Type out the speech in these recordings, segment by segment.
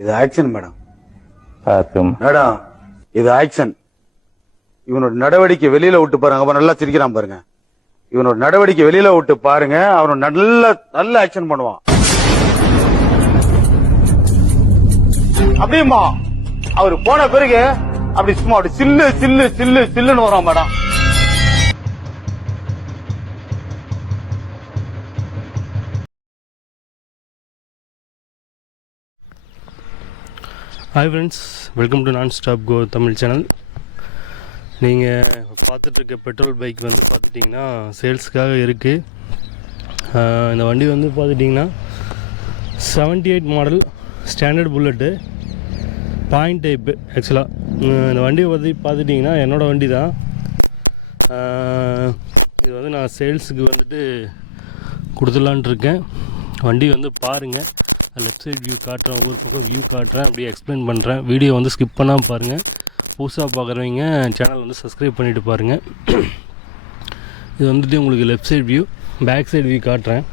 இது action madam. Madam இது action. இவனோட நடவடிக்கை வெளியில விட்டு பாருங்க. அவன் நல்லா சிரிக்கிறான் பாருங்க. இவனோட நடவடிக்கை வெளியில விட்டு பாருங்க. அவன் நல்ல ஆக்ஷன் பண்ணுவான். அப்படியுமா அவரு போன பிறகு அப்படி சும்மா அப்படி சில்லு சில்லு சில்லு சில்லுன்னு வரும் madam. Hi friends, welcome to நான் ஸ்டாப் கோ தமிழ் சேனல். நீங்கள் பார்த்துட்ருக்க பெட்ரோல் பைக் வந்து பார்த்துட்டிங்கன்னா சேல்ஸுக்காக இருக்குது. இந்த வண்டி வந்து பார்த்துட்டிங்கன்னா 78 model standard bullet point type. ஆக்சுவலாக இந்த வண்டியை பற்றி பார்த்துட்டிங்கன்னா என்னோடய வண்டி தான். இது வந்து நான் சேல்ஸுக்கு வந்துட்டு கொடுத்துடலான்ட்டு இருக்கேன். வண்டி வந்து பாருங்கள், லெஃப்ட் சைட் வியூ காட்டுறேன், ஒவ்வொரு பக்கம் வியூ காட்டுறேன், அப்படியே எக்ஸ்பிளைன் பண்ணுறேன். வீடியோ வந்து ஸ்கிப் பண்ணாமல் பாருங்கள். புதுசாக பார்க்குறவங்க சேனல் வந்து சப்ஸ்கிரைப் பண்ணிவிட்டு பாருங்கள். இது வந்துட்டு உங்களுக்கு left side view, back side view காட்டுறேன்.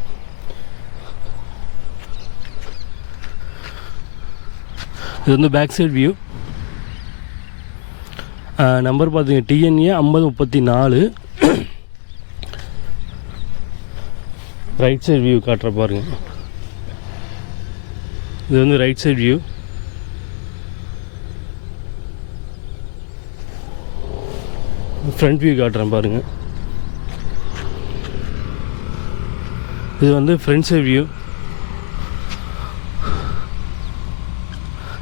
இது வந்து பேக் சைட் வியூ. நம்பர் பார்த்தீங்க TNA 5034. ரைட் சைட் வியூ காட்டுற பாருங்கள். இது வந்து right side view. Front view காட்டுறேன் பாருங்கள். இது வந்து front side view.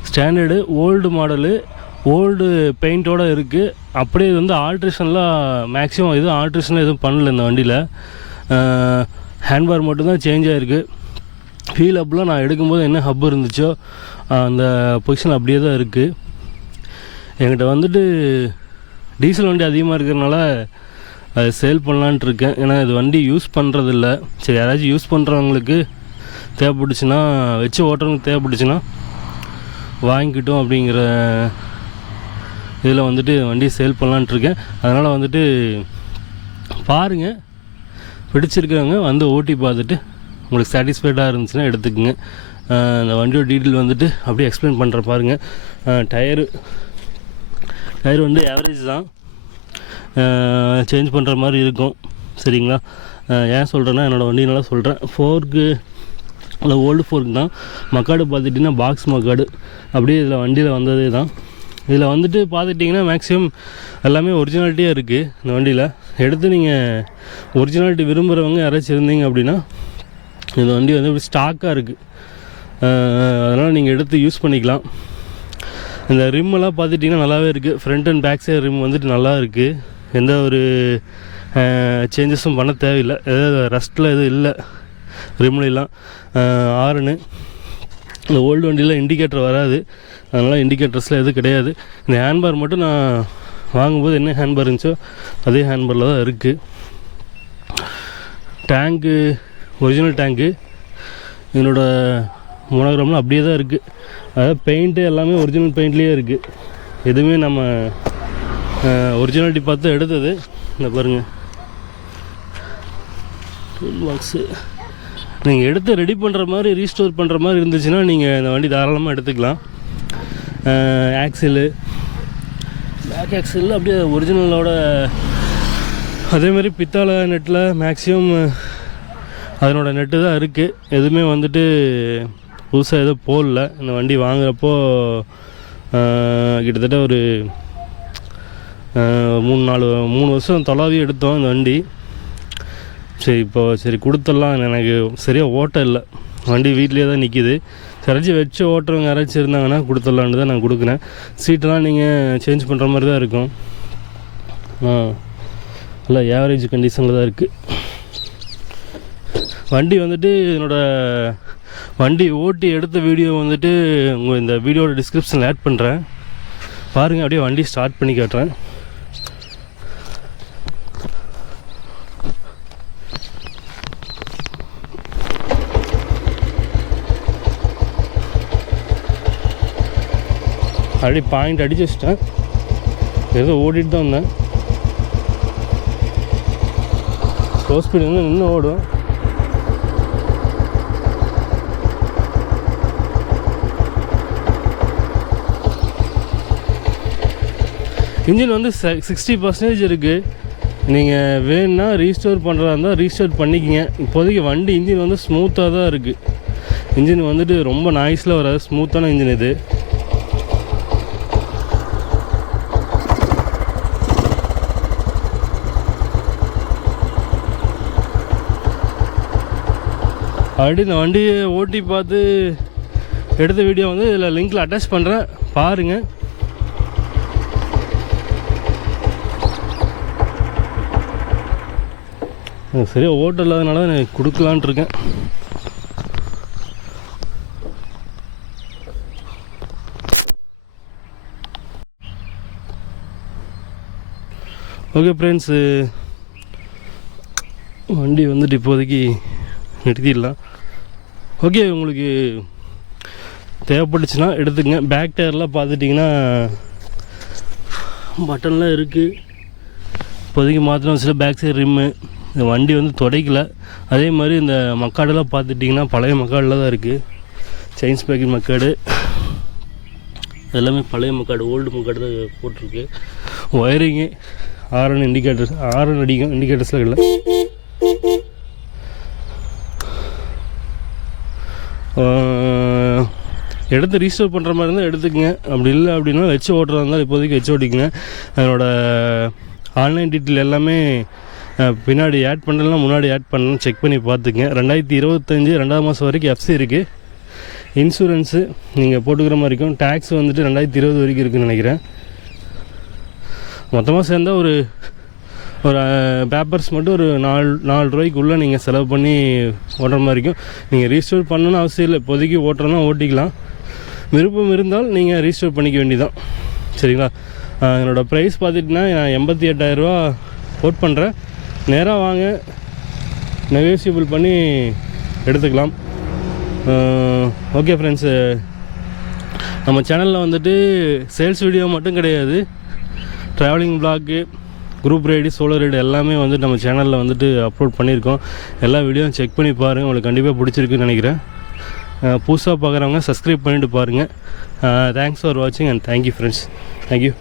Standard old model, old பெயிண்டோடு இருக்குது. அப்படியே இது வந்து ஆல்ட்ரேஷன்லாம் மேக்ஸிமம் எதுவும் ஆல்ட்ரேஷன்லாம் எதுவும் பண்ணல இந்த வண்டியில். ஹேண்ட்பார் மட்டும்தான் சேஞ்ச் ஆகிருக்கு. ஃபீல் அப்லாம் நான் எடுக்கும்போது என்ன ஹப் இருந்துச்சோ அந்த பொசிஷன் அப்படியே தான் இருக்குது. என்கிட்ட வந்துட்டு டீசல் வண்டி அதிகமாக இருக்கிறதுனால அதை சேல் பண்ணலான்ட்டு இருக்கேன். ஏன்னா இது வண்டி யூஸ் பண்ணுறதில்ல. சரி, யாராச்சும் யூஸ் பண்ணுறவங்களுக்கு தேவைப்பட்டுச்சுன்னா, வச்சு ஓட்டுறவங்களுக்கு தேவைப்பட்டுச்சுன்னா வாங்கிக்கிட்டோம் அப்படிங்கிற இதில் வந்துட்டு வண்டி சேல் பண்ணலான்ட்டு இருக்கேன். அதனால் வந்துட்டு பாருங்கள், பிடிச்சிருக்கவங்க வந்து ஓட்டி பார்த்துட்டு உங்களுக்கு சாட்டிஸ்ஃபைடாக இருந்துச்சுன்னா எடுத்துக்கோங்க. இந்த வண்டியோட டீட்டெயில் வந்துட்டு அப்படியே எக்ஸ்பிளைன் பண்ணுற பாருங்கள். டயரு வந்து ஆவரேஜ் தான், சேஞ்ச் பண்ணுற மாதிரி இருக்கும். சரிங்களா? ஏன் சொல்கிறேன்னா என்னோடய வண்டினால சொல்கிறேன். ஃபோர்க்கு இல்லை ஓல்டு ஃபோர்க்கு தான். மக்காடு பார்த்துட்டிங்கன்னா பாக்ஸ் மக்காடு அப்படியே இதில் வண்டியில் வந்ததே தான். இதில் வந்துட்டு பார்த்துட்டிங்கன்னா மேக்ஸிமம் எல்லாமே ஒரிஜினாலிட்டியாக இருக்குது இந்த வண்டியில். எடுத்து நீங்கள் ஒரிஜினாலிட்டி விரும்புகிறவங்க யாராச்சும் இருந்தீங்க அப்படின்னா இந்த வண்டி வந்து இப்படி ஸ்டாக்காக இருக்குது. அதனால் நீங்கள் எடுத்து யூஸ் பண்ணிக்கலாம். இந்த ரிம்மெல்லாம் பார்த்துட்டிங்கன்னா நல்லாவே இருக்குது. Front and back side rim வந்துட்டு நல்லா இருக்குது. எந்த ஒரு சேஞ்சஸும் பண்ண தேவையில்லை. எதாவது ரஸ்ட்டில் எதுவும் இல்லை ரிம்லாம். ஆரனு இந்த ஓல்டு வண்டியில் இண்டிகேட்டர் வராது, அதனால் இண்டிகேட்டர்ஸில் எதுவும் கிடையாது. இந்த ஹேண்ட்பார் மட்டும் நான் வாங்கும்போது என்ன ஹேண்ட்பார் இருந்துச்சோ அதே ஹேண்ட்பாரில் தான் இருக்குது. டேங்க்கு ஒரிஜினல் டேங்க்கு. என்னோடய மோனோகிராம்லாம் அப்படியே தான் இருக்குது. அதாவது பெயிண்ட்டு எல்லாமே ஒரிஜினல் பெயிண்ட்லேயே இருக்குது. எதுவுமே நம்ம ஒரிஜினாலிட்டி பார்த்து எடுத்தது. இந்த பாருங்கள் டூல் பாக்ஸு. நீங்கள் எடுத்து ரெடி பண்ணுற மாதிரி, ரீஸ்டோர் பண்ணுற மாதிரி இருந்துச்சுன்னா நீங்கள் இந்த வண்டி தாராளமாக எடுத்துக்கலாம். ஆக்சிலு, பேக் ஆக்சில் அப்படியே ஒரிஜினலோட அதேமாதிரி பித்தாளை நெட்டில் மேக்ஸிமம் அதனோட நெட்டு தான் இருக்குது. எதுவுமே வந்துட்டு புதுசாக எதுவும் போடல. இந்த வண்டி வாங்குகிறப்போ கிட்டத்தட்ட ஒரு 3 வருஷம் தொலைவி எடுத்தோம் இந்த வண்டி. சரி கொடுத்துடலாம். எனக்கு சரியாக ஓட்ட இல்லை, வண்டி வீட்லேயே தான் நிற்கிது. யாராச்சும் வச்சு ஓட்டுறவங்க யாராச்சும் இருந்தாங்கன்னா கொடுத்துடலான்னு தான் நான் கொடுக்குறேன். சீட்டெல்லாம் நீங்கள் சேஞ்ச் பண்ணுற மாதிரி தான் இருக்கும். நல்லா ஆவரேஜ் கண்டிஷனில் தான் இருக்குது வண்டி. வந்துட்டு என்னோடய வண்டி ஓட்டி எடுத்த வீடியோ வந்துட்டு உங்கள் இந்த வீடியோட டிஸ்கிரிப்ஷனில் ஆட் பண்ணுறேன் பாருங்கள். அப்படியே வண்டி ஸ்டார்ட் பண்ணி காட்டுறேன். அப்படியே பாயிண்ட் அடிச்சு வச்சிட்டேன். ஏதோ ஓடிட்டு தான் வந்தேன். ஸ்லோ ஸ்பீடு வந்து நின்று ஓடும். இன்ஜின் வந்து 60% இருக்குது. நீங்கள் வேணுன்னா ரீஸ்டோர் பண்ணுறதா இருந்தால் ரீஸ்டோர் பண்ணிக்கிங்க. இப்போதைக்கு வண்டி இன்ஜின் வந்து ஸ்மூத்தாக தான் இருக்குது. இன்ஜின் வந்துட்டு ரொம்ப நாய்ஸில் வராது, ஸ்மூத்தான இன்ஜின் இது. ஆல்ரெடி இந்த வண்டியை ஓட்டி பார்த்து எடுத்த வீடியோ வந்து இதில் லிங்க்கில் அட்டாச் பண்ணுறேன், பாருங்கள். சரியாக ஓட்ட இல்லாதனால தான் நான் கொடுக்கலான்ட்டு இருக்கேன். ஓகே ஃப்ரெண்ட்ஸு, வண்டி வந்துட்டு இப்போதைக்கு நிறுத்திடலாம். ஓகே, உங்களுக்கு தேவைப்பட்டுச்சுன்னா எடுத்துக்கங்க. பேக் டயர்லாம் பார்த்துட்டிங்கன்னா பட்டன்லாம் இருக்குது. இப்போதைக்கு மாற்றின சில பேக் சைடு ரிம்மு. இந்த வண்டி வந்து துடைக்கல. அதே மாதிரி இந்த மக்காடெல்லாம் பார்த்துட்டிங்கன்னா பழைய மக்காடில் தான் இருக்குது. செயின் ஸ்பேக்கிங் மக்காடு எல்லாமே பழைய மக்காடு, ஓல்டு மக்காடு தான் போட்டிருக்கு. ஒயரிங்கு ஆர்என் இண்டிகேட்டர்ஸ், ஆர்என் அடிக்கும், இண்டிகேட்டர்ஸ்லாம் இல்லை. எடுத்து ரீஸ்டோர் பண்ணுற மாதிரி இருந்தால் எடுத்துக்கங்க. அப்படி இல்லை அப்படின்னா வச்சு ஓட்டுறதா இருந்தால் இப்போதைக்கு வச்சு ஓட்டிக்கங்க. அதனோட ஆன்லைன் டீட்டெயில் எல்லாமே பின்னாடி ஆட் பண்ணலாம், முன்னாடி ஆட் பண்ணலாம், செக் பண்ணி பார்த்துக்குங்க. 2025 2ஆம் மாதம் வரைக்கும் எஃப்சி இருக்குது. இன்சூரன்ஸு நீங்கள் போட்டுக்கிற மாதிரி இருக்கும். டேக்ஸ் வந்துட்டு 2020 வரைக்கும் இருக்குதுன்னு நினைக்கிறேன். மொத்தமாக சேர்ந்தால் ஒரு பேப்பர்ஸ் மட்டும் ஒரு 4 ரூபாய்க்குள்ளே நீங்கள் செலவு பண்ணி ஓட்டுற மாதிரி இருக்கும். நீங்கள் ரீஸ்டோர் பண்ணணும்னு அவசியம் இல்லை. இப்போதைக்கு ஓட்டுறோன்னா ஓட்டிக்கலாம். விருப்பம் இருந்தால் நீங்கள் ரீஸ்டோர் பண்ணிக்க வேண்டியதான். சரிங்களா? என்னோடய ப்ரைஸ் பார்த்துட்டிங்கன்னா நான் 88,000 ரூபா கோட் பண்ணுறேன். நேராக வாங்க, நெகோசியபிள் பண்ணி எடுத்துக்கலாம். ஓகே ஃப்ரெண்ட்ஸு, நம்ம சேனலில் வந்துட்டு சேல்ஸ் வீடியோ மட்டும் கிடையாது, travelling vlog, group ride, solo ride எல்லாமே வந்து நம்ம சேனலில் வந்துட்டு அப்லோட் பண்ணியிருக்கோம். எல்லா வீடியோவும் செக் பண்ணி பாருங்கள், உங்களுக்கு கண்டிப்பாக பிடிச்சிருக்குன்னு நினைக்கிறேன். புதுசாக பார்க்குறவங்க சப்ஸ்கிரைப் பண்ணிவிட்டு பாருங்கள். தேங்க்ஸ் ஃபார் வாட்சிங் அண்ட் தேங்க்யூ ஃப்ரெண்ட்ஸ். தேங்க்யூ.